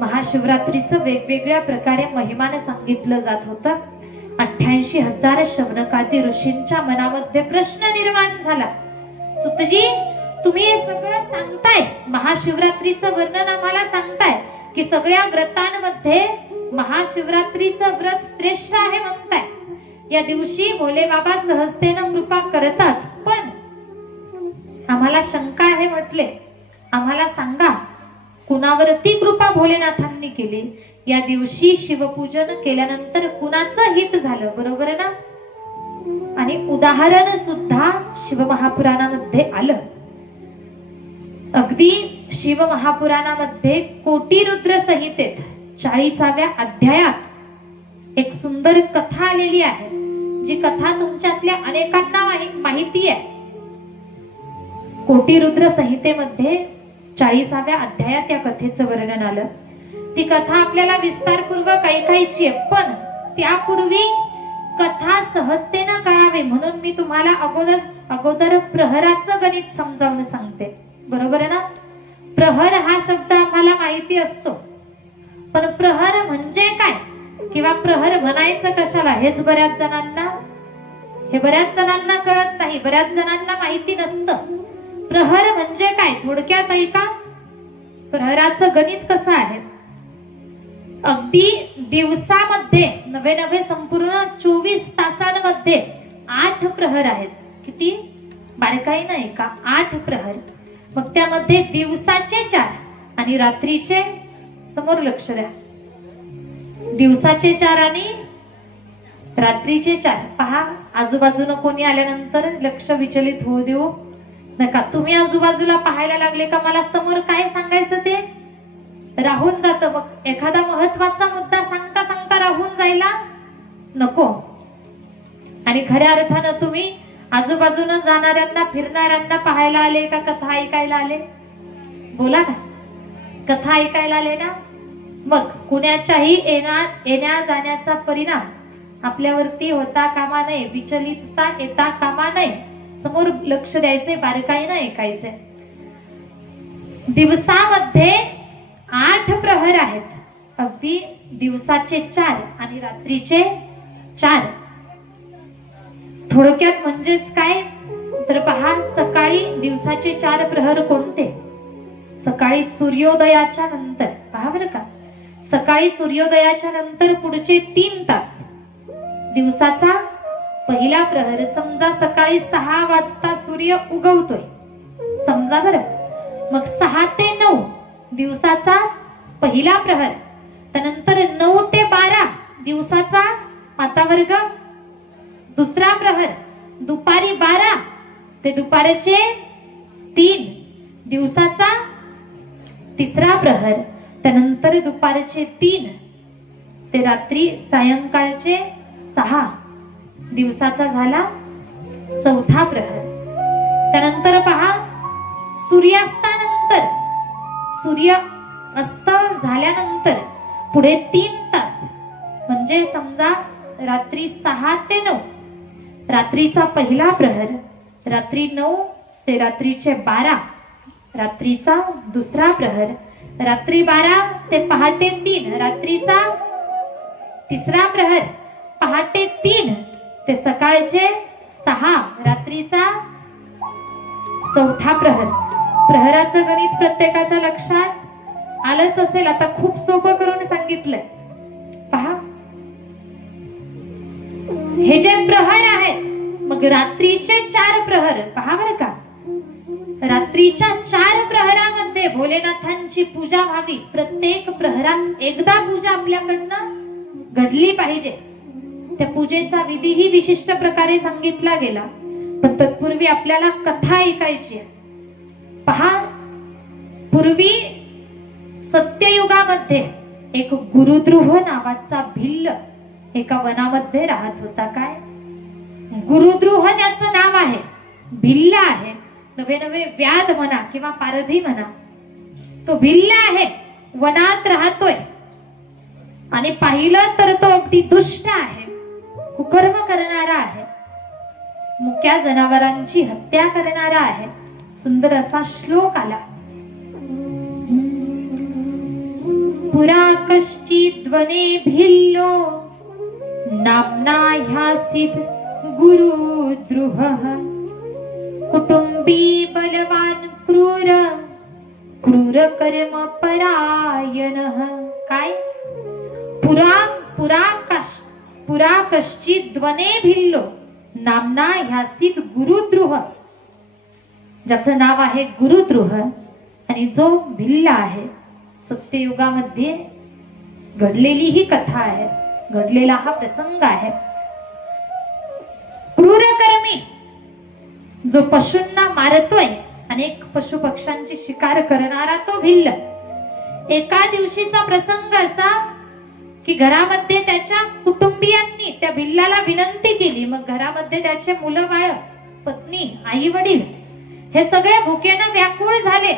महाशिवरात्रीचं वेगवेगळ्या प्रकारे महिमाने सांगितलं जात होतं. 88,000 शौनकादी ऋषींच्या मनामध्ये प्रश्न निर्माण झाला. सुतजी, तुम्ही हे सगळं सांगताय, महाशिवरात्रीचं वर्णन आम्हाला सांगताय की सगळ्या व्रतांमध्ये महाशिवरात्रीचं व्रत श्रेष्ठ आहे म्हणताय. या दिवशी भोले बाबा सहजतेनं कृपा करतात, पण आम्हाला शंका आहे म्हटले. आम्हाला सांगा, कुणावरती कृपा भोलेनाथांनी केली? या दिवशी शिवपूजन केल्यानंतर कुणाचं हित झालं? बरोबर ना? आणि उदाहरण सुद्धा शिवमहापुराणामध्ये आलं. अगदी शिवमहापुराणामध्ये कोटी रुद्र संहितेत 40व्या अध्यायात एक सुंदर कथा आलेली आहे, जी कथा तुमच्यातल्या अनेकांना माहिती आहे. कोटी रुद्र संहितेमध्ये 40व्या अध्यायात या कथेचं वर्णन आलं. ती कथा आपल्याला विस्तारपूर्वक ऐकायची आहे, पण त्यापूर्वी कथा सहजतेनं कळावी म्हणून मी तुम्हाला अगोदर प्रहराचं गणित समजावून सांगते. बरोबर आहे ना? प्रहर हा शब्द आम्हाला माहिती असतो, पण प्रहर म्हणजे काय किंवा प्रहर म्हणायचं कशाला हेच बऱ्याच जणांना कळत नाही, बऱ्याच जणांना माहिती नसतं. प्रहर म्हणजे काय थोडक्यात ऐका. प्रहराचं गणित कसं आहे? अगदी दिवसामध्ये नवे संपूर्ण 24 तासांमध्ये 8 प्रहर आहेत. किती? बारकाई नाही का? 8 प्रहर. मग त्यामध्ये दिवसाचे 4 आणि रात्रीचे, समोर लक्ष द्या, दिवसाचे 4 आणि रात्रीचे 4. पहा, आजूबाजूला कोणी आल्यानंतर लक्ष विचलित होऊ देऊ नका. तुम्ही आजूबाजूला पाहायला लागले का मला समोर काय सांगायचं ते राहून जातं. मग एखादा महत्वाचा मुद्दा सांगता सांगता राहून जायला नको. आणि खऱ्या अर्थानं तुम्ही आजूबाजूला जाणाऱ्यांना फिरणाऱ्यांना पाहायला आले का कथा ऐकायला आले? बोला ना, कथा ऐकायला आले ना? मग कुणाच्याही येण्या जाण्याचा परिणाम आपल्यावरती होता कामा नये, विचलितता येता कामा नये. समोर लक्ष द्यायचे, बारकाईनं ऐकायचे. दिवसामध्ये 8 प्रहर आहेत. अगदी दिवसाचे 4 आणि रात्रीचे 4. थोडक्यात म्हणजेच काय तर पहा, सकाळी दिवसाचे 4 प्रहर कोणते? सकाळी सूर्योदयाच्या नंतर. पहा बरं का, सकाळी सूर्योदयाच्या नंतर पुढचे 3 तास दिवसाचा पहिला प्रहर. समजा सकाळी 6 वाजता सूर्य उगवतोय, समजा बरं, मग 6 ते 9 दिवसाचा पहिला प्रहर. त्यानंतर 9 ते 12 दिवसाचा माता वर्ग दुसरा प्रहर. दुपारी 12 ते दुपारचे 3 दिवसाचा तिसरा प्रहर. त्यानंतर दुपारचे 3 ते रात्री सायंकाळचे 6 दिवसाचा झाला चौथा प्रहर. त्यानंतर पहा, सूर्यास्तानंतर, सूर्य अस्त झाल्यानंतर पुढे 3 तास म्हणजे समजा रात्री 6 ते 9 रात्रीचा पहिला प्रहर. रात्री 9 ते रात्रीचे 12 रात्रीचा दुसरा प्रहर. रात्री 12 ते पहाटे 3 रात्रीचा तिसरा प्रहर. पहाटे 3 ते सकाळचे 6 रात्रीचा चौथा प्रहर. प्रहराचं गणित प्रत्येकाच्या लक्षात आलंच असेल. आता खूप सोपं करून सांगितलंय. पहा, हे जे प्रहर आहेत, मग रात्रीचे 4 प्रहर पहा बरं का. रात्रीच्या 4 प्रहरामध्ये भोलेनाथांची पूजा व्हावी. प्रत्येक प्रहरात एकदा पूजा आपल्याकडनं घडली पाहिजे. त्या पूजेचा विधीही विशिष्ट प्रकारे सांगितला गेला, पण तत्पूर्वी आपल्याला कथा ऐकायची आहे. पहा, पूर्वी सत्ययुगामध्ये एक गुरुद्रुह नावाचा भिल्ल एका वनामध्ये राहत होता. काय? गुरुद्रुह ज्याचं नाव आहे, भिल्ल आहे, नवे व्याध म्हणा किंवा पारधी म्हणा, तो भिल्ल आहे, वनात राहतोय. आणि पाहिलं तर तो अगदी दुष्ट आहे, कुकर्म करणारा आहे, मुक्या जनावरांची हत्या करणारा आहे. सुंदर असा श्लोक आला. पुरा कश्चिद् वने भिल्लो नाम्ना ह्यासीत् गुरुद्रुहः कुटुंबी बलवान क्रूर क्रूर कर्म परायणः. काय? पुरा कश्चिद् वने भिल्लो नाम्ना ह्यासीत् गुरुद्रुह. ज्याचं नाव आहे गुरुद्रुह आणि जो भिल्ल आहे. सत्ययुगामध्ये घडलेली ही कथा आहे, घडलेला हा प्रसंग आहे. क्रूरकर्मी जो पशूंना मारतोय, अनेक पशु पक्ष्यांची शिकार करणारा तो भिल्ल. एका दिवशीचा प्रसंग असा की घरामध्ये त्याच्या कुटुंबियांनी त्या भिल्लाला विनंती केली. मग घरामध्ये त्याचे मुलं बाळ, पत्नी, आई वडील हे सगळे भुकेनं व्याकुळ झाले.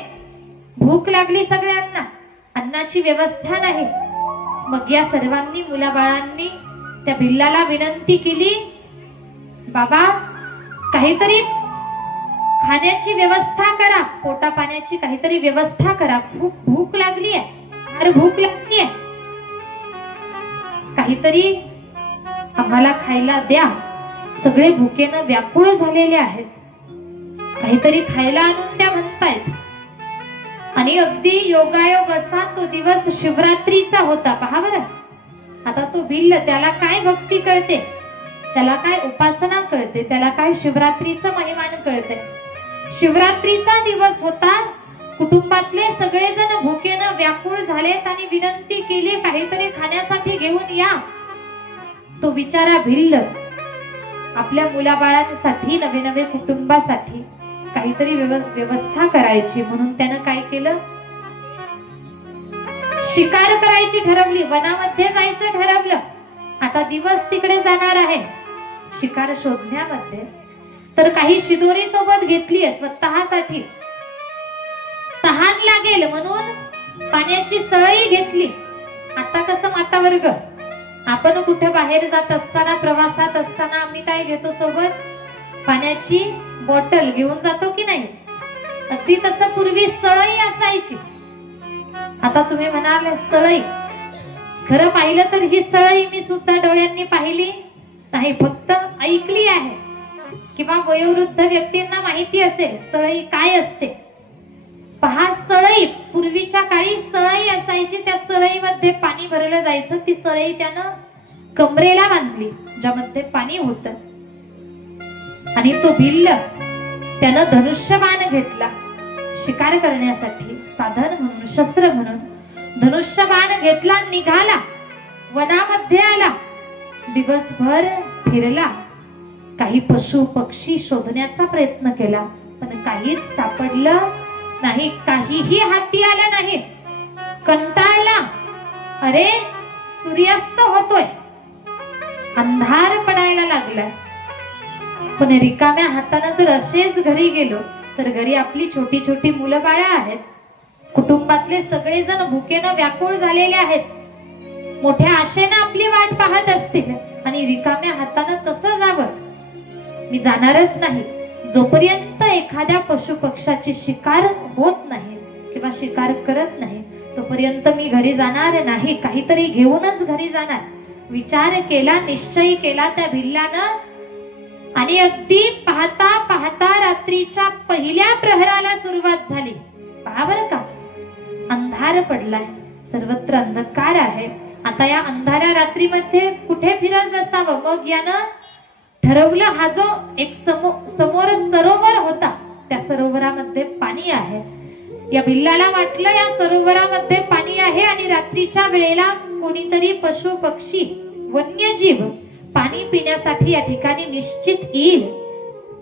भूक लागली सगळ्यांना, अन्नाची व्यवस्था नाही. मग या सर्वांनी मुलाबाळांनी त्या भिल्लाला विनंती केली, बाबा काहीतरी खाण्याची व्यवस्था करा, पोटा पाण्याची काहीतरी व्यवस्था करा. खूप भूक लागली आहे, फार भूक लागली आहे, काहीतरी आम्हाला खायला द्या. सगळे भुकेनं व्याकुळ झालेले आहेत, काहीतरी खायला आणून द्या म्हणतायत. आणि अगदी योगायोग असा तो दिवस शिवरात्रीचा होता. पहा बरं, आता तो भिल्ल, त्याला काय भक्ती कळते, त्याला काय उपासना कळते, त्याला काय शिवरात्रीचं महिमान कळते. शिवरात्रीचा दिवस होता. कुटुंबातले सगळेजण भुकेनं व्याकुळ झालेत आणि विनंती केली, काहीतरी खाण्यासाठी घेऊन या. तो बिचारा भिल्ल आपल्या मुलाबाळांसाठी, नवे नवे कुटुंबासाठी काहीतरी व्यवस्था करायची म्हणून त्यानं काय केलं, शिकार करायची ठरवली. वनामध्ये जायचं ठरवलं. आता दिवस तिकडे जाणार आहे शिकार शोधण्यामध्ये. तर काही शिदोरी सोबत घेतली आहे स्वतःसाठी. तहान लागेल म्हणून पाण्याची सळई घेतली. आता कसं मातावर्ग, आपण कुठे बाहेर जात असताना, प्रवासात असताना आम्ही काय घेतो सोबत, पाण्याची बॉटल घेऊन जातो की नाही. अगदी तसं पूर्वी सळई असायची. आता तुम्ही म्हणाल सळई, खरं पाहिलं तर ही सळई मी सुद्धा डोळ्यांनी पाहिली नाही, फक्त ऐकली आहे. किंवा वयोवृद्ध व्यक्तींना माहिती असेल सळई काय असते. पहा, सळई, पूर्वीच्या काळी सळई असायची. त्या सळईमध्ये पाणी भरलं जायचं. ती सळई त्यानं कमरेला बांधली ज्यामध्ये पाणी होतं. आणि तो भिल्ल त्यानं धनुष्यबाण घेतला शिकार करण्यासाठी, साधन म्हणून, शस्त्र म्हणून धनुष्यबाण घेतला, निघाला, वनामध्ये आला. दिवसभर फिरला, काही पशु पक्षी शोधण्याचा प्रयत्न केला, पण काहीच सापडलं नाही, काहीही हाती आलं नाही. कंटाळला. अरे सूर्यास्त होतोय, अंधार पडायला लागला. पण रिकाम्या हाताने जर असेच घरी गेलो तर घरी आपली छोटी छोटी मुलं बाळा आहेत, कुटुंबातले सगळेजण भुकेनं व्याकुळ झालेले आहेत, मोठ्या आशेनं आपली वाट पाहत असतील. आणि रिकाम्या हाताने कसं जावं, मी जाणारच नाही. जोपर्यंत एखाद्या पशु पक्षाची शिकार होत नाही किंवा शिकार करत नाही तोपर्यंत मी घरी जाणार नाही, काहीतरी घेऊनच घरी जाणार. विचार केला, निश्चय केला त्या भिल्लानं. आणि अगदी पाहता पाहता रात्रीच्या पहिल्या प्रहराला सुरुवात झाली. पहा बरं का, अंधार पडलाय, सर्वत्र अंधकार आहे. आता या अंधाऱ्या रात्रीमध्ये कुठे फिरत बसावं. मग यानं ठरवलं, हा जो एक समोर सरोवर होता, त्या सरोवरामध्ये पाणी आहे. या भिल्लाला वाटलं या सरोवरामध्ये पाणी आहे आणि रात्रीच्या वेळेला कोणीतरी पशु पक्षी वन्यजीव पाणी पिण्यासाठी या ठिकाणी निश्चित येईल.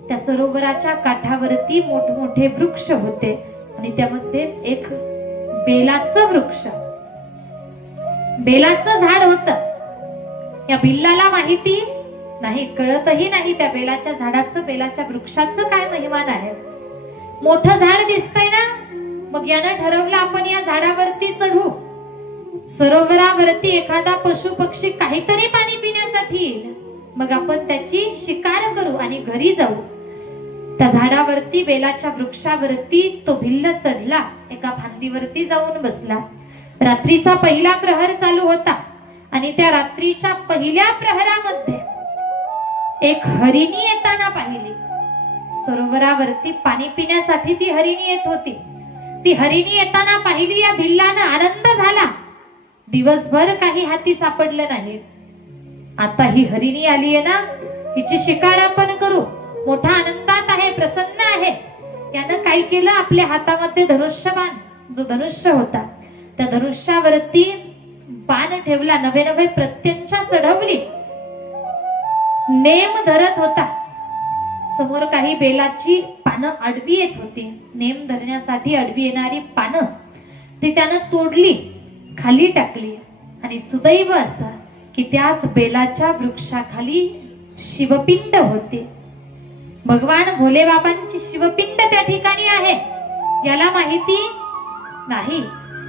त्या सरोवराच्या काठावरती मोठमोठे वृक्ष होते आणि त्यामध्येच एक बेलाचं वृक्ष, बेलाचं झाड होतं. या भिल्लाला माहिती नाही, कळतही नाही त्या बेलाच्या झाडाचं, बेलाच्या वृक्षाचं काय महिमान आहे. मोठं झाड दिसतंय ना, मग यानं ठरवलं आपण या झाडावरती चढू. सरोवरावरती एखादा पशु पक्षी काहीतरी पाणी पिण्यासाठी येईल, मग आपण त्याची शिकार करू आणि घरी जाऊ. त्या झाडावरती, बेलाच्या वृक्षावरती तो भिल्ल चढला, एका फांदीवरती जाऊन बसला रात्रीचा पहिला प्रहर चालू होता आणि त्या रात्रीच्या पहिल्या प्रहरामध्ये एक हरिणी येताना पाहिली. सरोवरावरती पाणी पिण्यासाठी ती हरिणी येत होती. ती हरिणी येताना पाहिली. या भिल्लानं आनंद झाला. दिवसभर काही हाती सापडलं नाही. आता ही हरिणी आली आहे ना, हिची शिकार आपण करू. मोठा आनंदात आहे, प्रसन्न आहे. यानं काय केलं, आपल्या हातामध्ये धनुष्यबाण, जो धनुष्य होता त्या धनुष्यावरती बाण ठेवला. नवे नवे प्रत्यंचा चढवली. नेम धरत होता. समोर काही बेलाची पानं आडवी येत होती. नेम धरण्यासाठी आडवी येणारी पानं ती त्यानं तोडली, खाली टाकली. आणि सुदैव असं की त्याच बेलाच्या वृक्षाखाली शिवपिंड होते. भगवान भोले बाबांची शिवपिंड त्या ठिकाणी आहे. याला माहिती नाही.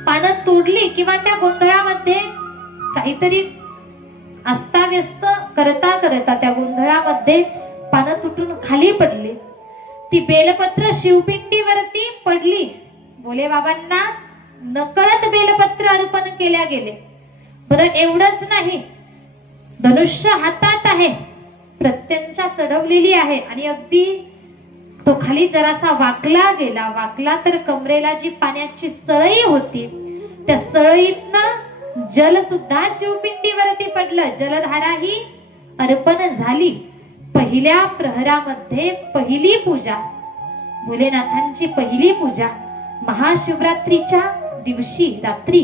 पानं तोडली किंवा त्या गोंधळामध्ये काहीतरी अस्ताव्यस्त करता करता त्या गोंधळामध्ये पानं तुटून खाली पडली. ती बेलपत्र शिवपिंडीवरती पडली. भोले बाबांना नकळत बेलपत्र अर्पण केल्या गेले. बरं, एवढंच नाही, धनुष्य हातात आहे, प्रत्यंचा चढवलेली आहे आणि अगदी तो खाली जरासा वाकला गेला. वाकला तर कमरेला जी पाण्याची सळई होती त्या सळईतनं जल सुद्धा शिवपिंडीवरती पडलं. जलधारा ही अर्पण झाली. पहिल्या प्रहरामध्ये पहिली पूजा, भोलेनाथांची पहिली पूजा, महाशिवरात्रीच्या दिवशी रात्री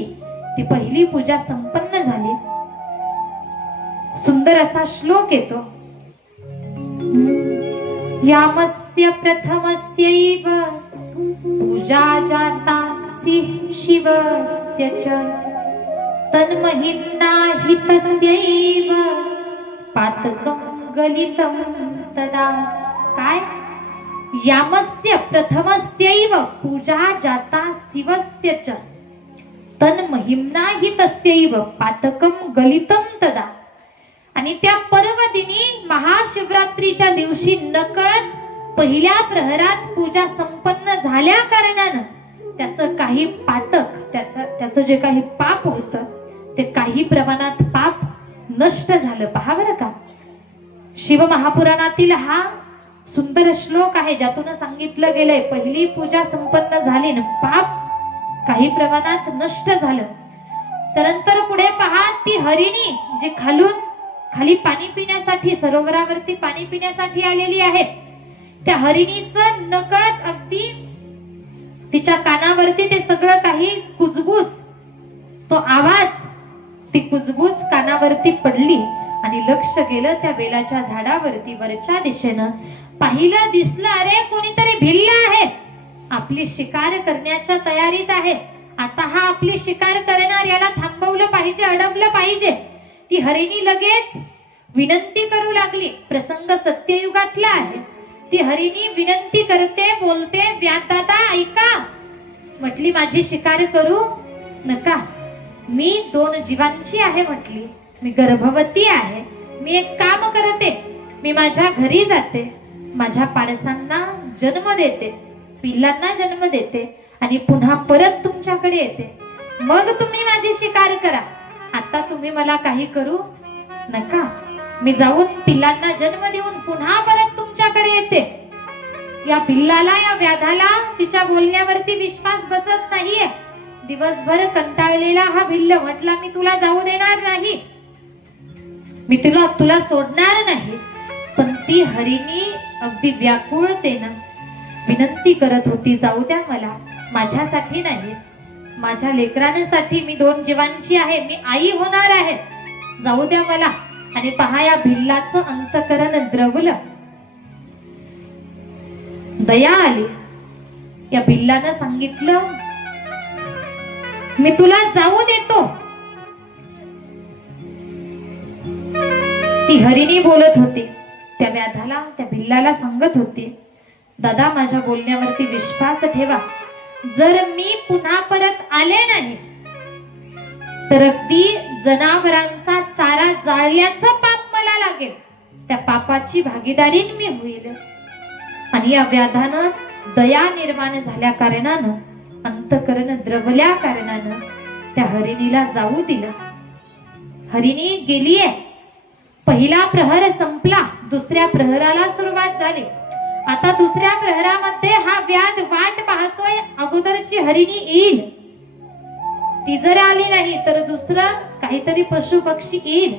ती पहिली पूजा संपन्न झाली. सुंदर असा श्लोक येतो. यामस्य प्रथमस्यैव पूजा जाता शिवस्य च तन्महिम्ना हि तस्यैव पातकं गलितं तदा. काय? यामस्य प्रथमस्यैव पूजा जाता शिवस्य च तन्महिम्ना हि तस्यैव पातकं गलितं तदा. आणि त्या पर्वदिनी महाशिवरात्रीच्या दिवशी नकळत पहिल्या प्रहरात पूजा संपन्न झाल्या कारणानं त्याचं काही पातक, त्याचं जे काही पाप होतं ते काही प्रमाणात पाप नष्ट झालं. पहा बरं का, शिव महापुराणातील हा सुंदर श्लोक आहे ज्यातून सांगितलं गेलंय पहिली पूजा संपन्न झाली न पाप काही प्रमाणात नष्ट झालं. त्यानंतर पुढे पहा, ती हरिणी जी खाली पाणी पिण्यासाठी, सरोवरावरती पाणी पिण्यासाठी आलेली आहे, त्या हरिणीचं नकळत अगदी तिच्या कानावरती ते सगळं काही कुजबूज, तो आवाज, ती कुजबूज कानावरती पडली आणि लक्ष गेलं त्या बेलाच्या झाडावरती. वरच्या दिशेनं पाहिलं, दिसलं, अरे कोणीतरी भिल्ल आहे, आपली शिकार करण्याच्या तयारीत आहे. आता हा आपली शिकार करणार, याला थांबवलं पाहिजे, अडवलं पाहिजे. ती हरिणी लगेच विनंती करू लागली. प्रसंग सत्ययुगातला आहे. ती हरिणी विनंती करते, बोलते, व्यादादा ऐका, म्हटली माझी शिकार करू नका, मी 2 जीवांची आहे म्हटली, मी गर्भवती आहे, मी एक काम करते, मी माझ्या घरी जाते, माझ्या पाडसांना जन्म देते, पिल्लांना जन्म देते आणि पुन्हा परत तुमच्याकडे येते, मग तुम्ही माझी शिकार करा. आता तुम्ही मला काही करू नका, मी जाऊन पिल्लांना जन्म देऊन पुन्हा परत तुमच्याकडे येते. या पिल्लाला, या व्याधाला तिच्या बोलण्यावरती विश्वास बसत नाहीये. दिवसभर कंटाळलेला हा भिल्ल म्हटला, मी तुला जाऊ देणार नाही, मी तुला सोडणार नाही. पण ती हरिणी अगदी व्याकुळतेनं विनंती करत होती, जाऊ द्या मला, माझ्यासाठी नाही, माझ्या लेकरांसाठी, मी 2 जीवांची आहे, मी आई होणार आहे, जाऊ द्या मला. आणि पहा, या भिल्लाचं अंतकरण द्रवलं, दया आली. या भिल्लानं सांगितलं, मी तुला जाऊ देतो. ती हरिणी बोलत होती, त्या व्याधाला, त्या भिल्लाला सांगत होती, दादा माझ्या बोलण्यावरती विश्वास ठेवा, जर मी पुन्हा परत आले नाही तर अगदी जनावरांचा चारा जाळल्याचं पाप मला लागेल, त्या पापाची भागीदारी मी होईल. आणि या व्याधानं दया निर्माण झाल्या कारणानं, अंतकरण द्रवल्या कारणानं त्या हरिणीला जाऊ दिलं. हरिणी गेलीये. पहिला प्रहर संपला, दुसऱ्या प्रहराला सुरुवात झाली. आता दुसऱ्या प्रहरामध्ये हा व्याध वाट पाहतोय, अगोदरची हरिणी येईल. ती जर आली नाही तर दुसरं काहीतरी पशु पक्षी येईल,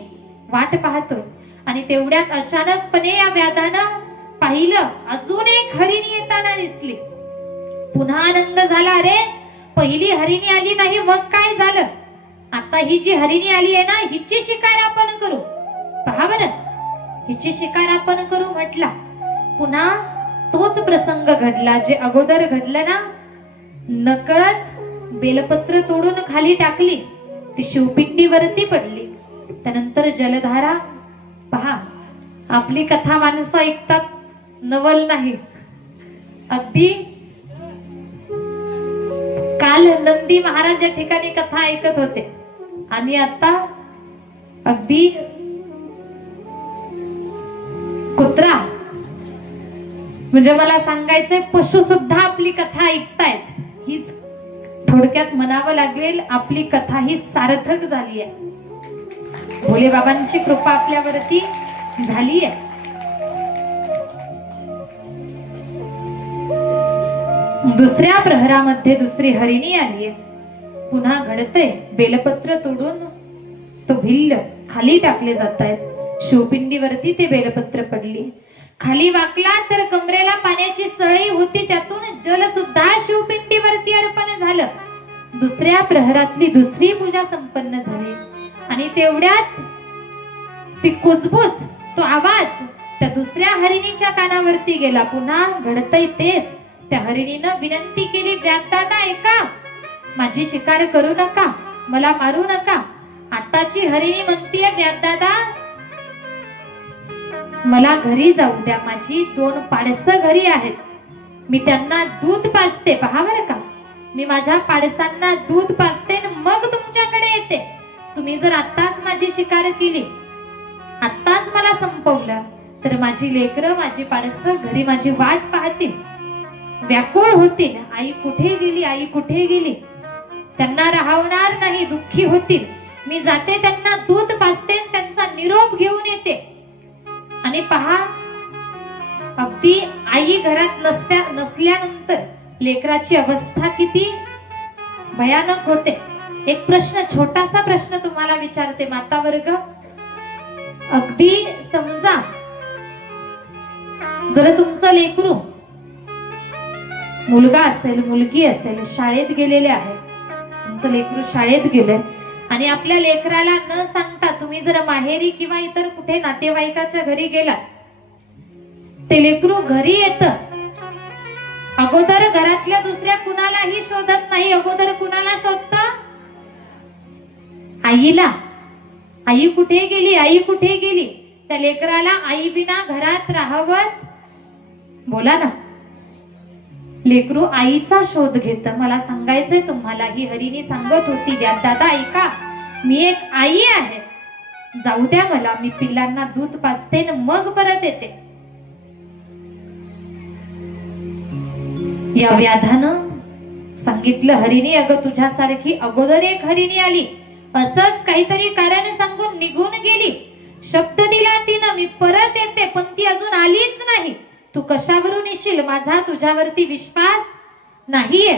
वाट पाहतोय. आणि तेवढ्यात अचानकपणे या व्याधानं पाहिलं, अजून एक हरिणी येताना दिसली. पुन्हा आनंद झाला. अरे, पहिली हरिणी आली नाही मग काय झालं, आता ही जी हरिणी आली आहे ना, हिची शिकार आपण करू. पहा बरं, हिची शिकार आपण करू म्हटला. पुन्हा तोच प्रसंग घडला जे अगोदर घडलं ना. नकळत बेलपत्र तोडून खाली टाकली, ती शिवपिंडीवरती पडली. त्यानंतर जलधारा. पहा, आपली कथा माणसं ऐकतात, नवल नाही. अगदी काल नंदी महाराज या ठिकाणी कथा ऐकत होते आणि आता अगदी कुत्रा, म्हणजे मला सांगायचंय पशु सुद्धा आपली कथा ऐकतायत. हीच थोडक्यात म्हणावं लागेल, आपली कथा ही सार्थक झाली आहे. भोले बाबांची कृपा आपल्यावरती झाली आहे. दुसऱ्या प्रहरामध्ये दुसरी हरिणी आली. पुन्हा घडतंय, बेलपत्र तोडून तो भिल्ल खाली टाकले जात आहेत. शिवपिंडीवरती ते बेलपत्र पडली. खाली वाकला तर कमरेला पाण्याची सळई होती, त्यातून जल सुद्धा शिवपिंडीवरती अर्पण झालं. दुसऱ्या प्रहरातली दुसरी पूजा संपन्न झाली. आणि तेवढ्यात ती कुजबुज, तो आवाज त्या दुसऱ्या हरिणीच्या कानावरती गेला. पुन्हा घडतंय तेच. त्या हरिणीनं विनंती केली, व्याधदादा ऐका, माझी शिकार करू नका, मला मारू नका. आताची हरिणी म्हणतीये, व्याधदादा मला घरी जाऊ द्या, माझी 2 पाडसं घरी आहेत, मी त्यांना दूध पाजते. पहा बरं का, मी माझ्या पाडसांना दूध पाजते मग तुमच्याकडे येते. तुम्ही जर आत्ताच माझी शिकार केली, आत्ताच मला संपवलं, तर माझी लेकरं, माझी पाडसं घरी माझी वाट पाहतील, व्याकुळ होतील. आई कुठे गेली, आई कुठे गेली, त्यांना राहवणार नाही, दुःखी होतील. मी जाते, त्यांना दूध पाजते, त्यांचा निरोप घेऊन येते. आणि पहा, अगदी आई घरात नसल्यानंतर लेकराची अवस्था किती भयानक होते. एक प्रश्न, छोटासा प्रश्न तुम्हाला विचारते माता वर्ग. अगदी समजा जर तुमचं लेकरू, मुलगा असेल मुलगी असेल, शाळेत गेलेले आहे, तुमचं लेकरू शाळेत गेलंय आणि आपल्या लेकराला न सांगता तुम्ही जर माहेरी किंवा इतर कुठे नातेवाईकाच्या घरी गेलात, ते लेकरू घरी येतं. अगोदर घरातल्या दुसऱ्या कुणालाही शोधत नाही, अगोदर कुणाला शोधत, आईला. आई कुठे गेली, आई कुठे गेली. त्या लेकराला आई बिना घरात राहावत, बोला ना, लेकरू आईचा शोध घेत. मला सांगायचंय तुम्हाला, ही हरिणी सांगत होती, दादा ऐका, मी एक आई आहे, जाऊ द्या मला, मी पिल्लांना दूध पाजते मग परत येते. या व्याधानं सांगितलं, हरिणी अगं तुझ्यासारखी अगोदर एक हरिणी आली, असंच काहीतरी कारण सांगून निघून गेली. शब्द दिला तिनं, मी परत येते, पण ती अजून आलीच नाही. तू कशावरून येशील, माझा तुझ्यावरती विश्वास नाहीये.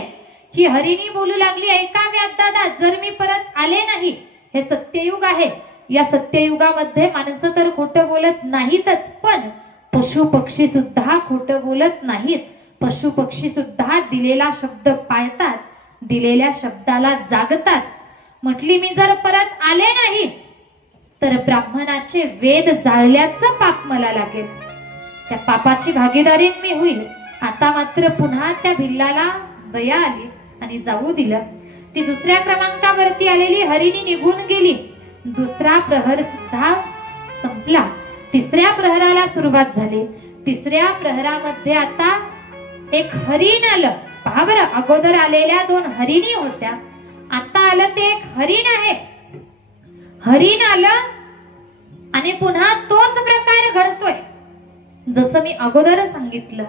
ही हरिणी बोलू लागली, ऐका व्याधदादा, जर मी परत आले नाही, हे सत्ययुग आहे, या सत्ययुगामध्ये माणसं तर खोटं बोलत नाहीतच, पण पशु पक्षी सुद्धा खोटं बोलत नाहीत. पशु पक्षी सुद्धा दिलेला शब्द पाळतात, दिलेल्या शब्दाला जागतात. म्हटली, मी जर परत आले नाही तर ब्राह्मणाचे वेद जाळल्याचं पाप मला लागेल, त्या पापाची भागीदारी मी होईल. आता मात्र पुन्हा त्या भिल्लाला दया आली आणि जाऊ दिलं. ती दुसऱ्या क्रमांकावरती आलेली हरिणी निघून गेली. दुसरा प्रहर सुद्धा संपला. तिसऱ्या प्रहराला सुरुवात झाली. तिसऱ्या प्रहरामध्ये आता एक हरिण आलं. पहा बरं, अगोदर आलेल्या 2 हरिणी होत्या, आता आलं ते एक हरिण आहे. हरिण आलं आणि पुन्हा तोच प्रकार घडतोय. जसं मी अगोदर सांगितलं,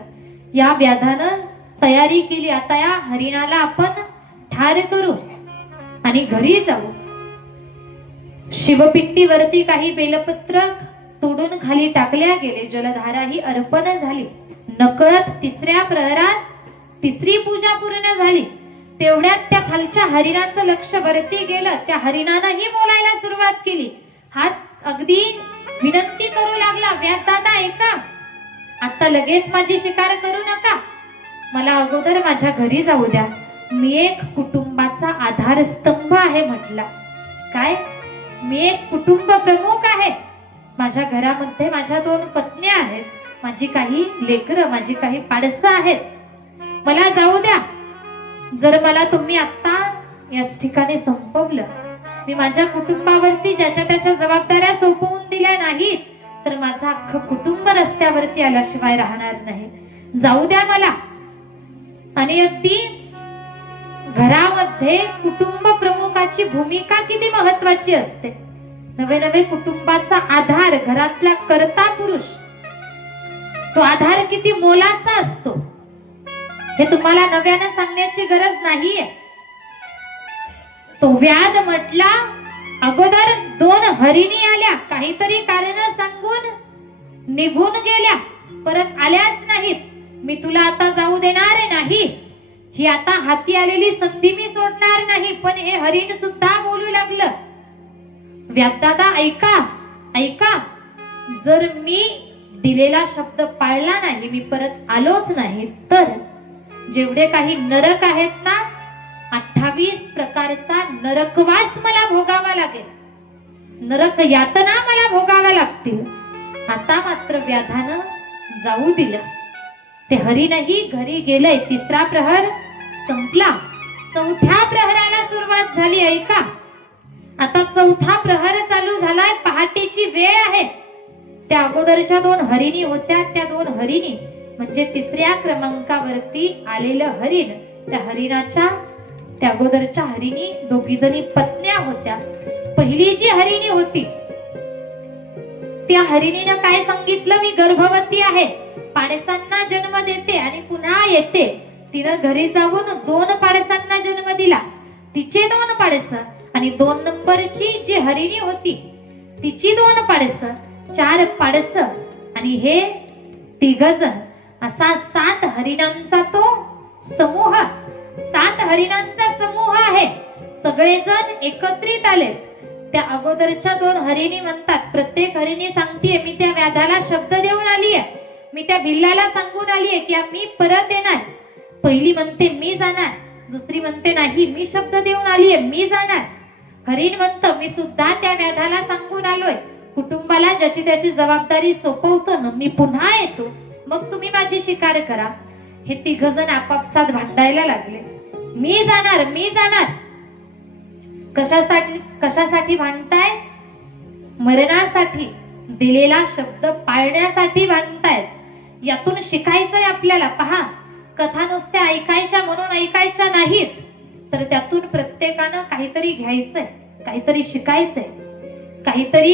या व्याधानं तयारी केली, आता या हरिणाला आपण ठार करू आणि घरी जाऊ. शिवपिंडीवरती काही बेलपत्र तोडून खाली टाकल्या गेले. जलधारा ही अर्पण झाली. नकळत तिसऱ्या प्रहरात तिसरी पूजा पूर्ण झाली. तेवढ्यात त्या खालच्या हरिणाचं लक्ष वरती गेलं. त्या हरिणानंही बोलायला सुरुवात केली. हात अगदी विनंती करू लागला, व्यासदादा ऐका, आता लगेच माझी शिकार करू नका, मला अगोदर माझ्या घरी जाऊ द्या. मी एक कुटुंबाचा आधारस्तंभ आहे म्हटला. काय? मी एक कुटुंब प्रमुख आहे. माझ्या घरामध्ये माझ्या 2 पत्न्या आहेत, माझी काही लेकरं, माझी काही पाडसं आहेत, मला जाऊ द्या. जर मला तुम्ही आता याच ठिकाणी संपवलं, मी माझ्या कुटुंबावरती ज्याच्या त्याच्या जबाबदाऱ्या सोपवून दिल्या नाहीत, तर माझं अख्खं कुटुंब रस्त्यावरती आल्याशिवाय राहणार नाही. जाऊ द्या मला. आणि अगदी घरामध्ये कुटुंब प्रमुखाची भूमिका किती महत्वाची असते. नवे नवे कुटुंबाचा आधार, घरातला कर्ता पुरुष, तो आधार किती मोलाचा असतो हे तुम्हाला नव्यानं सांगण्याची गरज नाहीये. तो व्याध म्हटला, अगोदर 2 हरिणी आल्या, काहीतरी कारण सांगून निघून गेल्या, परत आल्याच नाहीत. मी तुला आता जाऊ देणार नाही. ही आता हाती आलेली संधी मी सोडणार नाही. पण हे हरिण सुद्धा बोलू लागलं, व्यासदादा ऐका ऐका, जर मी दिलेला शब्द पाळला नाही, मी परत आलोच नाही, तर जेवढे काही नरक आहेत ना, 28 प्रकारचा नरकवास मला भोगावा लागेल, नरक यातना मला भोगाव्या लागतील. आता मात्र व्याधानं जाऊ दिलं. ते हरिणही घरी गेले. तिसरा प्रहर संपला. 4थ्या प्रहराला सुरुवात झाली. ऐका, आता 4था प्रहर चालू झालाय. पहाटेची वेळ आहे. त्या अगोदरच्या 2 हरिणी होत्या, त्या 2 हरिणी म्हणजे 3ऱ्या क्रमांकावरती आलेलं हरिण. त्या हरिणाच्या, त्या अगोदरच्या हरिणी 2 जणी पत्न्या होत्या. पहिली जी हरिणी होती, त्या हरिणीनं काय सांगितलं, मी गर्भवती आहे, पाडसांना जन्म देते आणि पुन्हा येते. तिनं घरी जाऊन 2 पाडसांना जन्म दिला. तिचे 2 पाडस आणि 2 नंबरची जी हरिणी होती तिची 2 पाडस, 4 पाडस आणि हे 3 जण, असा 7 हरिणांचा तो समूह, 7 हरिणांचा समूह आहे. सगळेजण एकत्रित आले. त्या अगोदरच्या 2 हरिणी म्हणतात, प्रत्येक हरिणी सांगतेय, मी त्या व्याधाला शब्द देऊन आली आहे, मी त्या भिल्लाला सांगून आली आहे की मी परत येणार. पहिली म्हणते मी जाणार, दुसरी म्हणते नाही, मी शब्द देऊन आली आहे, मी जाणार. हरिण म्हणतं, मी सुद्धा त्या व्याधाला सांगून आलोय, कुटुंबाला ज्याची त्याची जबाबदारी सोपवतो ना, मी पुन्हा येतो, मग तुम्ही माझी शिकार करा. हे 3 जण आपापसात भांडायला लागले. मी जाणार, मी जाणार. कशासाठी कशासाठी भांडताय? मरणासाठी, दिलेला शब्द पाळण्यासाठी भांडतायत. यातून शिकायचंय आपल्याला. पहा, कथा नुसत्या ऐकायच्या म्हणून ऐकायच्या नाहीत, तर त्यातून प्रत्येकानं काहीतरी घ्यायचंय, काहीतरी शिकायचंय, काहीतरी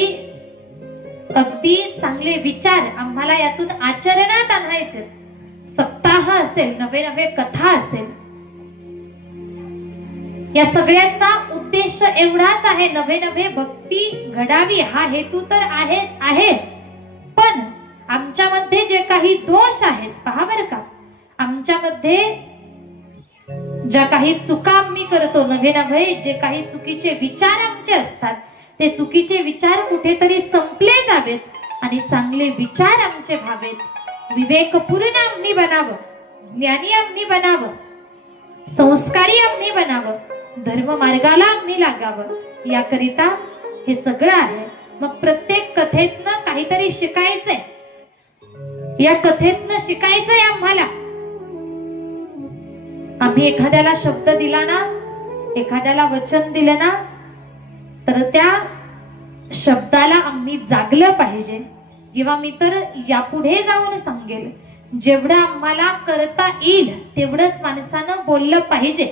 अगदी चांगले विचार आम्हाला यातून आचरणात आणायचे. सप्ताह असेल, नवे नवे कथा असेल, या सगळ्याचा उद्देश एवढाच आहे, नवे नवे भक्ती घडावी, हा हेतू तर आहेच आहे. पण आमच्यामध्ये जे काही दोष आहेत, पहा बरं का, आमच्यामध्ये ज्या काही चुका आम्ही करतो, नवे नवे जे काही चुकीचे विचार आमचे असतात, ते चुकीचे विचार कुठेतरी संपले जावेत आणि चांगले विचार आमचे व्हावेत. विवेकपूर्ण आम्ही बनावं, ज्ञानी आम्ही बनावं, संस्कारी आम्ही बनावं, धर्म मार्गाला आम्ही लागावं, याकरिता हे सगळं आहे. मग प्रत्येक कथेतनं काहीतरी शिकायचंय. या कथेतनं शिकायचंय आम्हाला. आम्ही एखाद्याला शब्द दिला ना, एखाद्याला वचन दिलं ना, तर त्या शब्दाला आम्ही जागलं पाहिजे. किंवा मी तर यापुढे जाऊन सांगेल, जेवढं आम्हाला करता येईल तेवढंच माणसानं बोललं पाहिजे.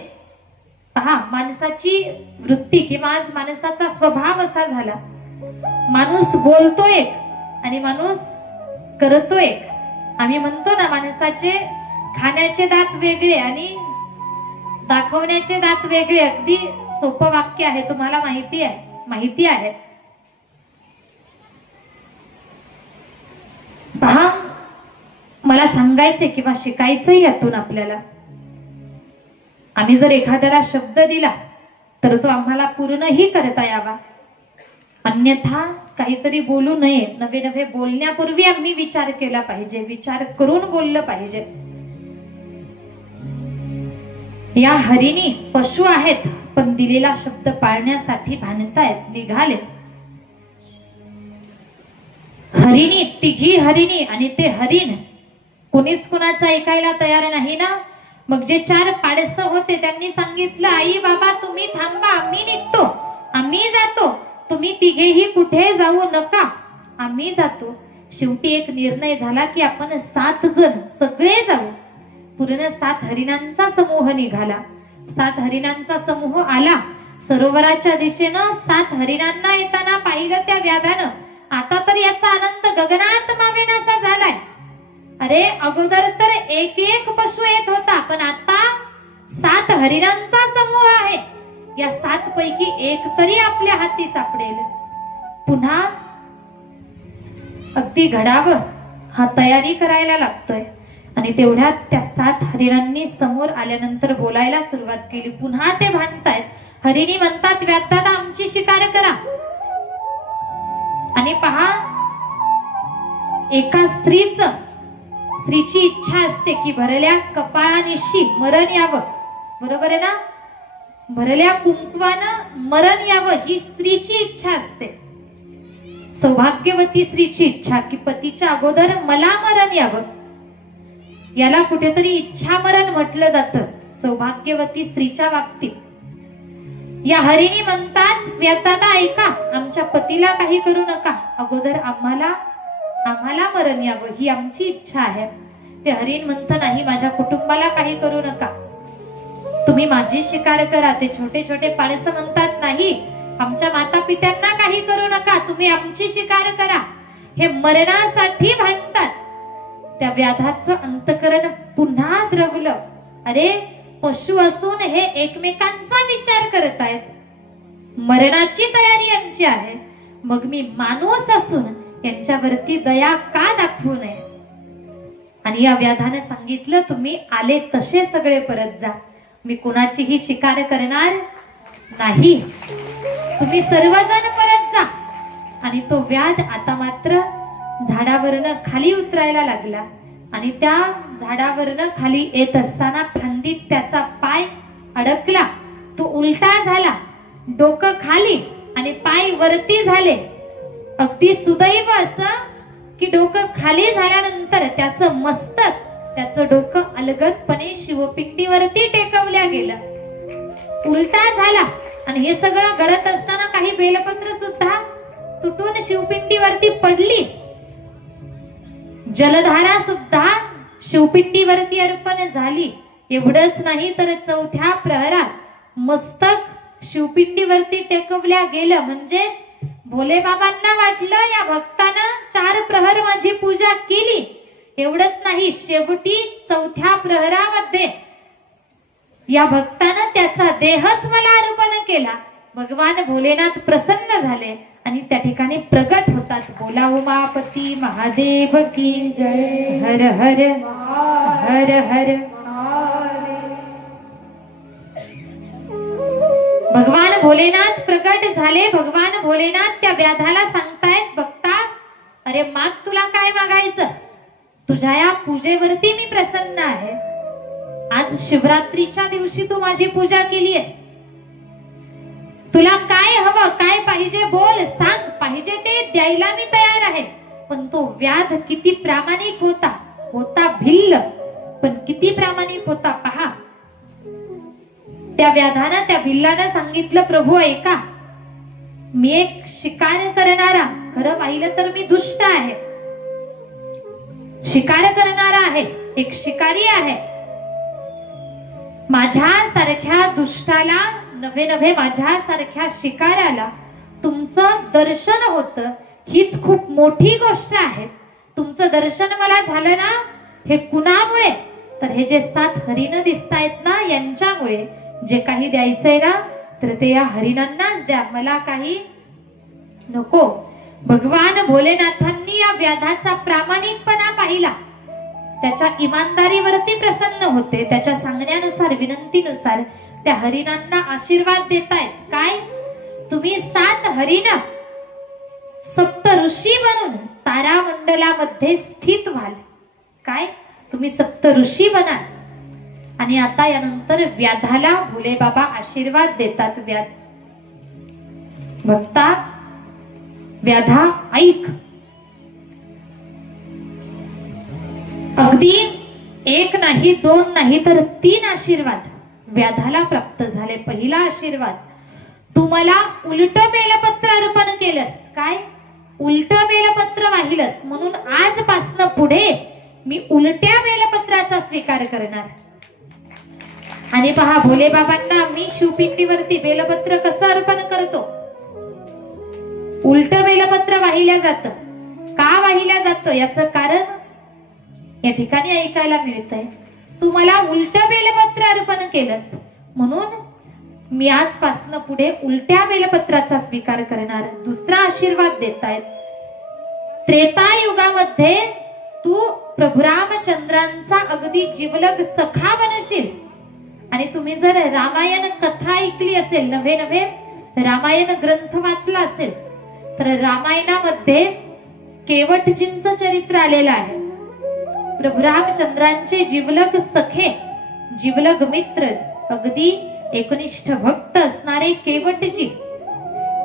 पहा, माणसाची वृत्ती किंवा आज माणसाचा स्वभाव असा झाला, माणूस बोलतो एक आणि माणूस करतो एक. आम्ही म्हणतो ना, माणसाचे खाण्याचे दात वेगळे आणि दाखवण्याचे दात वेगळे. अगदी सोपं वाक्य आहे, तुम्हाला माहिती आहे. पहा, मला सांगायचंय किंवा शिकायचंय यातून आपल्याला. आम्ही जर एखाद्याला शब्द दिला तर तो आम्हाला पूर्णही करता यावा, अन्यथा काहीतरी बोलू नये. नवे बोलण्यापूर्वी आम्ही विचार केला पाहिजे, विचार करून बोललं पाहिजे. या हरिणी पशु आहेत, पण दिलेला शब्द पाळण्यासाठी भांडतायत, निघाले. हरिणी, तिघी हरिणी आणि ते हरिण, कोणीच कुणाचं ऐकायला तयार नाही ना. मग जे 4 पाडस होते त्यांनी सांगितलं, आई बाबा तुम्ही थांबा, आम्ही निघतो, आम्ही जातो, तुम्ही तिघेही कुठे जाऊ नका, आम्ही जातो. शेवटी एक निर्णय झाला की आपण 7 जण सगळे जाऊ. पूर्ण 7 हरिणांचा समूह निघाला. 7 हरिणांचा समूह आला सरोवराच्या दिशेनं. 7 हरिणांना येताना पाहिलं त्या व्याधानं. आता तर याचा आनंद गगनात मावेनासा झालाय. अरे अगोदर तर एक पशु येत होता, पण आता 7 हरिणांचा समूह आहे. या 7 पैकी एक तरी आपल्या हाती सापडेल. पुन्हा अगदी घडावं हा तयारी करायला लागतोय. आणि तेवढ्यात त्या 7 हरिणांनी समोर आल्यानंतर बोलायला सुरुवात केली. पुन्हा ते भांडतायत. हरिणी म्हणतात, व्याधदादा आमची शिकार करा. आणि पहा, एका स्त्रीची इच्छा असते की भरल्या कपाळानिशी मरण यावं. बरोबर आहे ना? भरल्या कुंकवानं मरण यावं ही स्त्रीची इच्छा असते. सौभाग्यवती स्त्रीची इच्छा की पतीच्या अगोदर मला मरण यावं. याला कुठेतरी इच्छा मरण म्हटलं जातं सौभाग्यवती स्त्रीच्या बाबतीत. या हरिणी म्हणतात, व्याधदादा ऐका, आमच्या पतीला काही करू नका, अगोदर आम्हाला मरण यावं ही आमची इच्छा आहे. ते हरिण म्हणतं, नाही, माझ्या कुटुंबाला काही करू नका, तुम्ही माझी शिकार करा. ते छोटे पाडस म्हणतात, नाही, आमच्या माता पित्यांना काही करू नका, तुम्ही आमची शिकार करा. हे मरणासाठी भांडतात. त्या व्याधाचं अंतकरण पुन्हा द्रवलं. अरे पशु असून हे एकमेकांचा विचार करतायत, मरणाची तयारी यांची आहे, मग मी माणूस असून यांच्यावरती दया का दाखवू नये. आणि या व्याधाने सांगितलं, तुम्ही आले तसे सगळे परत जा, मी कोणाचीही शिकार करणार नाही, तुम्ही सर्वजण परत जा. आणि तो व्याध आता मात्र झाडावरनं खाली उतरायला लागला. आणि त्या झाडावरनं खाली येत असताना फांदीत त्याचा पाय अडकला. तो उलटा झाला, डोकं खाली आणि पाय वरती झाले. अगदी सुदैव असं की डोकं खाली झाल्यानंतर त्याचं मस्तक, त्याचं डोकं अलगदपणे शिवपिंडीवरती टेकवल्या गेलं. उलटा झाला. आणि हे सगळं घडत असताना काही बेलपत्र सुद्धा तुटून शिवपिंडीवरती पडली. जलधारा सुद्धा शिवपिंडीवरती अर्पण झाली. एवढंच नाही तर 4थ्या प्रहरात मस्तक शिवपिंडीवरती टेकवल्या गेलं. म्हणजे भोले बाबांना वाटलं, या भक्तानं 4 प्रहर माझी पूजा केली. एवढंच नाही, शेवटी 4थ्या प्रहरामध्ये या भक्तानं त्याचा देहच मला अर्पण केला. भगवान भोलेनाथ प्रसन्न झाले आणि त्या ठिकाणी प्रगट होतात. बोला उमापती महादेव की जय. हर हर हर हर. भगवान भोलेनाथ प्रगट झाले. भगवान भोलेनाथ त्या व्याधाला सांगतायत, भक्ता, अरे माग, तुला काय मागायचं, तुझ्या या पूजेवरती मी प्रसन्न आहे. आज शिवरात्रीच्या दिवशी तू माझी पूजा केलीयस, तुला काय हवं, काय पाहिजे बोल, सांग, पाहिजे ते द्यायला मी तयार आहे. पण तो व्याध किती प्रामाणिक होता भिल्ल, पण किती प्रामाणिक होता पहा. त्या व्याधानं, त्या भिल्लानं सांगितलं, प्रभू ऐका, मी एक शिकार करणारा, खरं पाहिलं तर मी दुष्ट आहे, शिकार करणारा आहे, एक शिकारी आहे. माझ्यासारख्या दुष्टाला, नवे माझ्यासारख्या शिकाऱ्याला तुमचं दर्शन होतं, हीच खूप मोठी गोष्ट आहे. तुमचं दर्शन मला झालं ना, हे कुणामुळे, तर हे जे 7 हरिण दिसतायत ना, यांच्यामुळे. जे काही द्यायचंय ना तर ते या हरिणांनाच द्या, मला काही नको. भगवान भोलेनाथांनी या व्याधाचा प्रामाणिकपणा पाहिला, त्याच्या इमानदारीवरती प्रसन्न होते. त्याच्या सांगण्यानुसार, विनंतीनुसार त्या हरिणांना आशीर्वाद देतायत. काय? तुम्ही 7 हरिण सप्त ऋषी बनून तारामंडलामध्ये स्थित व्हाल. काय? तुम्ही सप्त ऋषी बना. आणि आता यानंतर व्याधाला भोले बाबा आशीर्वाद देतात. व्याध, भक्ता व्याधा ऐक. अगदी 1 नाही 2 नाही तर 3 आशीर्वाद व्याधाला प्राप्त झाले. पहिला आशीर्वाद, तू मला उलट बेलपत्र अर्पण केलंस. काय? उलट बेलपत्र वाहिलंस, म्हणून आजपासून पुढे मी उलट्या बेलपत्राचा स्वीकार करणार. आणि पहा, भोले बाबांना मी शिवपिंडीवरती बेलपत्र कसं अर्पण करतो? उलट बेलपत्र वाहिल्या जातं. का वाहिल्या जातं याचं कारण या ठिकाणी ऐकायला मिळतंय. तू मला उलट बेलपत्र अर्पण केलंस, म्हणून मी आजपासून पुढे उलट्या बेलपत्राचा स्वीकार करणार. दुसरा आशीर्वाद देतायत, त्रेतायुगामध्ये तू प्रभू रामचंद्रांचा अगदी जिवलग सखा बनशील. आणि तुम्ही जर रामायण कथा ऐकली असेल, नव्हे नव्हे रामायण ग्रंथ वाचला असेल, तर रामायणामध्ये केवटजींचं चरित्र आलेलं आहे. प्रभू रामचंद्रांचे जिवलग सखे, जिवलग मित्र, अगदी एकनिष्ठ भक्त असणारे केवटजी.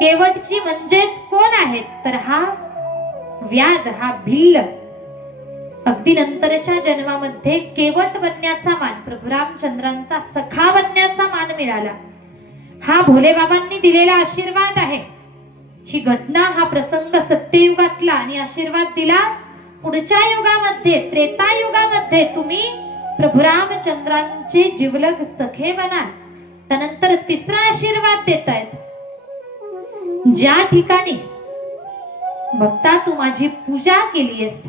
केवटजी म्हणजेच कोण आहेत? तर हा व्याध, हा भिल्ल. अगदी नंतरच्या जन्मामध्ये केवट बनण्याचा मान, प्रभू रामचंद्रांचा सखा बनण्याचा मान मिळाला. हा भोले बाबांनी दिलेला आशीर्वाद आहे. ही घटना, हा प्रसंग सत्ययुगातला. आणि आशीर्वाद दिला, पुढच्या युगामध्ये, त्रेतायुगामध्ये तुम्ही प्रभू रामचंद्रांचे जिवलग सखे बनाल. त्यानंतर तिसरा आशीर्वाद देतायत, ज्या ठिकाणी भक्ता तू माझी पूजा केलीयस,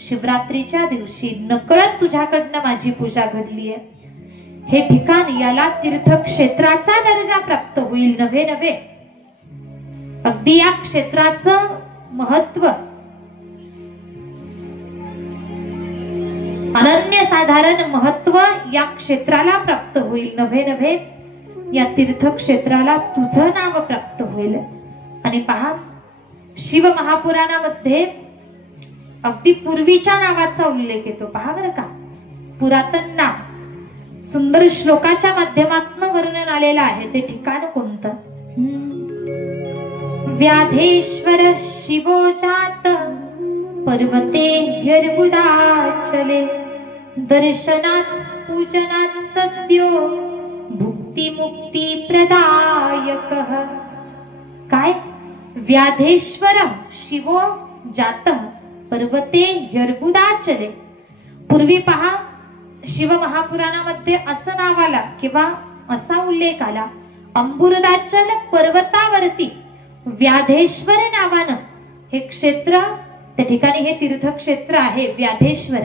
शिवरात्रीच्या दिवशी नकळत तुझ्याकडनं माझी पूजा घडलीय, हे ठिकाण याला तीर्थक्षेत्राचा दर्जा प्राप्त होईल. नव्हे नव्हे अगदी या क्षेत्राचं महत्व अनन्यसाधारण महत्व या क्षेत्राला प्राप्त होईल. नव्हे नव्हे या तीर्थक्षेत्राला तुझं नाव प्राप्त होईल. आणि पहा, शिव महापुराणामध्ये अगदी पूर्वीच्या नावाचा उल्लेख येतो. पहा बरं का, पुरातन नाव सुंदर श्लोकाच्या माध्यमातून वर्णन आलेलं आहे. ते ठिकाण कोणतं? व्याधेश्वर शिवो जात पर्वते ह्यर्बुदाचले, दर्शनात पूजनात सद्यो भुक्ती मुक्ती प्रदायकः. काय? व्याधेश्वर शिवो जात पर्वते ह्यर्बुदाचले. पूर्वी पहा, शिव महापुराणामध्ये असं नाव आला किंवा असा उल्लेख आला, अंबुरदाचल पर्वतावरती व्याधेश्वर नावानं हे क्षेत्र, त्या ठिकाणी हे तीर्थक्षेत्र आहे व्याधेश्वर.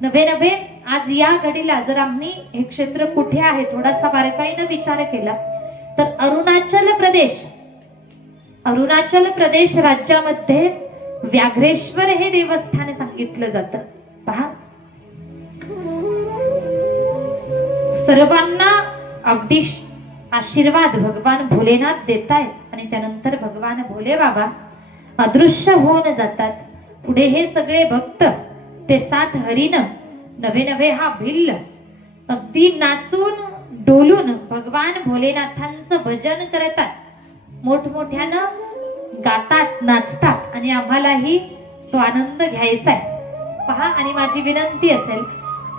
नव्हे नव्हे आज या घडीला जर आम्ही हे क्षेत्र कुठे आहे थोडासा बारकाईनं विचार केला तर अरुणाचल प्रदेश राज्यामध्ये व्याघ्रेश्वर हे देवस्थान सांगितलं जातं. पहा, सर्वांना अगदी आशीर्वाद भगवान भोलेनाथ देतायत. आणि त्यानंतर भगवान भोले बाबा अदृश्य होऊन जातात. पुढे हे सगळे भक्त, ते 7 हरिण, नवे नवे हा भिल्ल, अगदी नाचून डोलून भगवान भोलेनाथांचं भजन करतात, मोठमोठ्यानं गातात, नाचतात. आणि आम्हालाही तो आनंद घ्यायचा आहे. पहा, आणि माझी विनंती असेल,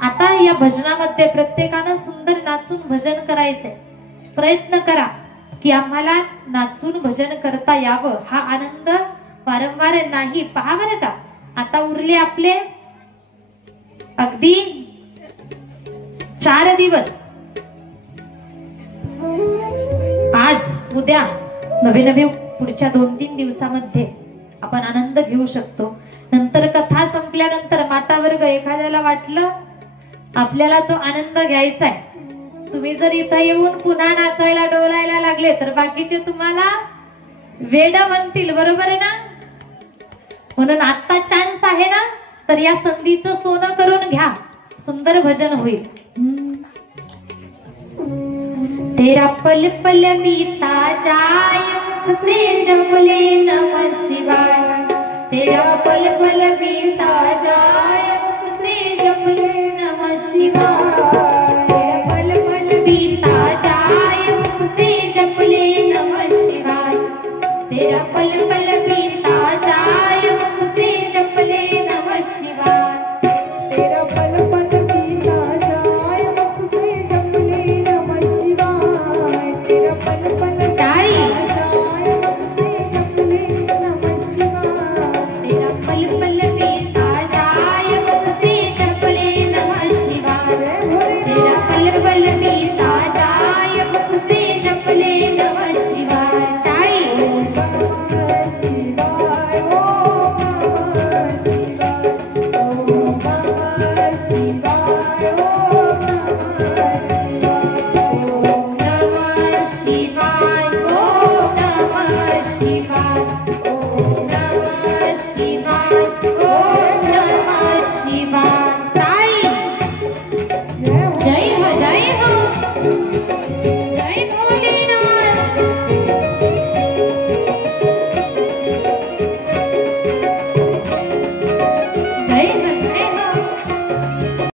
आता या भजनामध्ये प्रत्येकानं सुंदर नाचून भजन करायचंय. प्रयत्न करा की आम्हाला नाचून भजन करता यावं. हा आनंद वारंवार नाही. पहा बरं का, आता उरले आपले अगदी 4 दिवस. आज उद्या नवे नवे पुढच्या 2-3 दिवसामध्ये आपण आनंद घेऊ शकतो. नंतर कथा संपल्यानंतर माता वर्ग, एखाद्याला वाटलं आपल्याला तो आनंद घ्यायचा आहे तुम्ही जर इथं येऊन पुन्हा नाचायला डोलायला लागले तर बाकीचे तुम्हाला वेड म्हणतील, बरोबर आहे ना? म्हणून आता चान्स आहे ना, तर या संधीचं सोनं करून घ्या, सुंदर भजन होईल. तेरा पल पल बीता जाए हंसे जपले नमः शिवाय, तेरा पल पल बीता जाए हंसे जपले नमः शिवाय, तेरा पल पल बीता जाए हंसे जपले नमः शिवाय, तेरा पल पल